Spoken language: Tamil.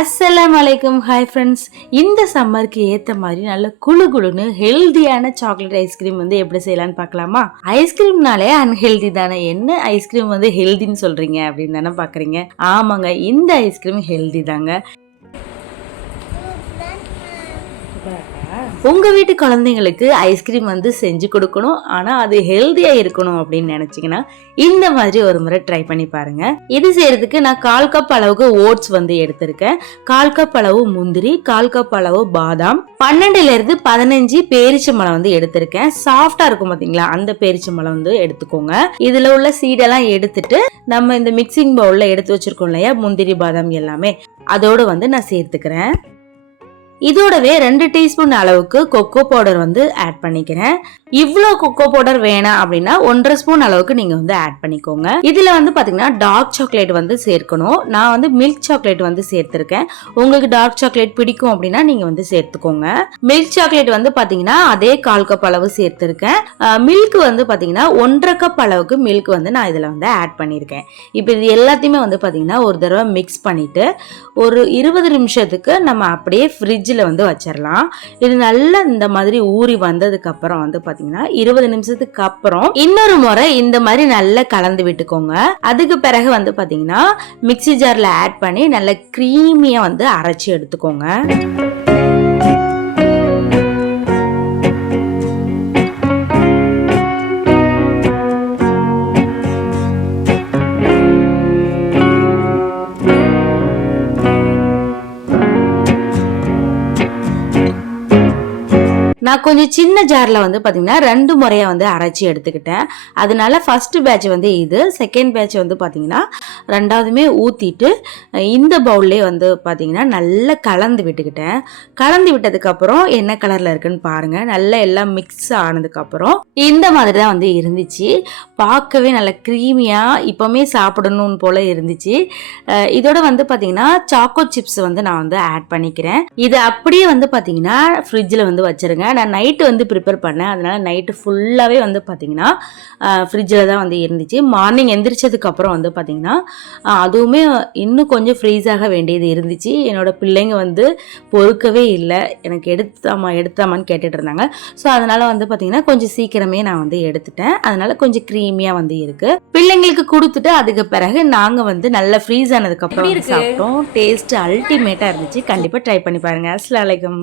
அஸ்ஸலாமலைக்கும். Hi friends. இந்த சம்மருக்கு ஏற்ற மாதிரி நல்ல குழு குழுன்னு ஹெல்தியான சாக்லேட் ஐஸ்கிரீம் வந்து எப்படி செய்யலான்னு பார்க்கலாமா? ஐஸ்கிரீம்னாலே அன்ஹெல்தி தானே, என்ன ஐஸ்கிரீம் வந்து ஹெல்தின்னு சொல்றீங்க அப்படின்னு தானே பார்க்குறீங்க. ஆமாங்க, இந்த ஐஸ்கிரீம் ஹெல்தி தாங்க. உங்க வீட்டு குழந்தைங்களுக்கு ஐஸ்கிரீம் வந்து செஞ்சு கொடுக்கணும், ஆனா அது ஹெல்தியா இருக்கணும் அப்படின்னு நினைச்சீங்கன்னா இந்த மாதிரி ஒரு முறை ட்ரை பண்ணி பாருங்க. இது செய்யறதுக்கு நான் 1/4 கப் அளவுக்கு ஓட்ஸ் வந்து எடுத்திருக்கேன், 1/4 கப் அளவு முந்திரி, 1/4 கப் அளவு பாதாம், 12ல இருந்து 15 பேரிச்சம்பழம் வந்து எடுத்திருக்கேன். சாஃப்டா இருக்கும் பாத்தீங்களா, அந்த பேரிச்சம்பழம் வந்து எடுத்துக்கோங்க. இதுல உள்ள சீடெல்லாம் எடுத்துட்டு நம்ம இந்த மிக்சிங் பவுல்ல எடுத்து வச்சிருக்கோம் இல்லையா, முந்திரி பாதாம் எல்லாமே அதோட வந்து நான் சேர்த்துக்கிறேன். இதோடவே 2 டீஸ்பூன் அளவுக்கு கொக்கோ பவுடர் வந்து ஆட் பண்ணிக்கிறேன். இவ்வளோ கொக்கோ பவுடர் வேணாம் அப்படின்னா 1/2 ஸ்பூன் அளவுக்கு நீங்க வந்து ஆட் பண்ணிக்கோங்க. இதுல வந்து பாத்தீங்கன்னா டார்க் சாக்லேட் வந்து சேர்க்கணும். நான் வந்து மில்க் சாக்லேட் வந்து சேர்த்திருக்கேன். உங்களுக்கு டார்க் சாக்லேட் பிடிக்கும் அப்படின்னா நீங்க வந்து சேர்த்துக்கோங்க. மில்க் சாக்லேட் வந்து பாத்தீங்கன்னா அதே 1/4 கப் அளவு சேர்த்திருக்கேன். மில்க் வந்து பாத்தீங்கன்னா 1/2 கப் அளவுக்கு மில்க் வந்து நான் இதுல வந்து ஆட் பண்ணிருக்கேன். இப்போ இது எல்லாத்தையுமே வந்து பாத்தீங்கன்னா ஒரு தடவை மிக்ஸ் பண்ணிட்டு ஒரு 20 நிமிஷத்துக்கு நம்ம அப்படியே ஃப்ரிட்ஜ்ல வந்து வச்சிடலாம். இது நல்லா இந்த மாதிரி ஊறி வந்ததுக்கு அப்புறம் வந்து பாத்தீங்கன்னா 20 நிமிஷத்துக்கு அப்புறம் இன்னொரு முறை இந்த மாதிரி நல்லா கலந்து விட்டுக்கோங்க. அதுக்கு பிறகு வந்து பாத்தீங்கன்னா மிக்ஸி ஜார்ல ஆட் பண்ணி நல்லா கிரீமியா வந்து அரைச்சி எடுத்துக்கோங்க. நான் கொஞ்சம் சின்ன ஜார்ல வந்து பாத்தீங்கன்னா 2 முறையா வந்து அரைச்சி எடுத்துக்கிட்டேன். அதனால ஃபர்ஸ்ட் பேட்ச் வந்து இது, செகண்ட் பேட்ச் வந்து பாத்தீங்கன்னா ரெண்டாவதுமே ஊத்திட்டு இந்த பவுல்லே வந்து பாத்தீங்கன்னா நல்லா கலந்து விட்டுக்கிட்டேன். கலந்து விட்டதுக்கு அப்புறம் என்ன கலர்ல இருக்குன்னு பாருங்க. நல்லா எல்லாம் மிக்ஸ் ஆனதுக்கு அப்புறம் இந்த மாதிரி தான் வந்து இருந்துச்சு. பார்க்கவே நல்ல கிரீமியா இப்பவுமே சாப்பிடணும் போல இருந்துச்சு. இதோட வந்து பாத்தீங்கன்னா சாக்கோ சிப்ஸ் வந்து நான் வந்து ஆட் பண்ணிக்கிறேன். இது அப்படியே வந்து பாத்தீங்கன்னா ஃப்ரிட்ஜ்ல வந்து வச்சிருங்க. நான் நைட்டு வந்து ப்ரிப்பேர் பண்ணேன், அதனால நைட்டு ஃபுல்லாகவே வந்து பார்த்தீங்கன்னா ஃப்ரிட்ஜில் தான் வந்து இருந்துச்சு. மார்னிங் எந்திரிச்சதுக்கு அப்புறம் வந்து பார்த்தீங்கன்னா அதுவுமே இன்னும் கொஞ்சம் ஃப்ரீஸ் ஆக வேண்டியது இருந்துச்சு. என்னோட பிள்ளைங்க வந்து பொறுக்கவே இல்லை, எனக்கு எடுத்தாமான்னு கேட்டுட்டு இருந்தாங்க. ஸோ அதனால வந்து பார்த்தீங்கன்னா கொஞ்சம் சீக்கிரமே நான் வந்து எடுத்துட்டேன். அதனால கொஞ்சம் க்ரீமியாக வந்து இருக்கு. பிள்ளைங்களுக்கு கொடுத்துட்டு அதுக்கு பிறகு நாங்கள் வந்து நல்லா ஃப்ரீஸ் ஆனதுக்கு அப்புறம் சாப்பிட்டோம். டேஸ்ட் அல்டிமேட்டாக இருந்துச்சு. கண்டிப்பாக ட்ரை பண்ணி பாருங்க. அஸ்ஸலாமு அலைக்கும்.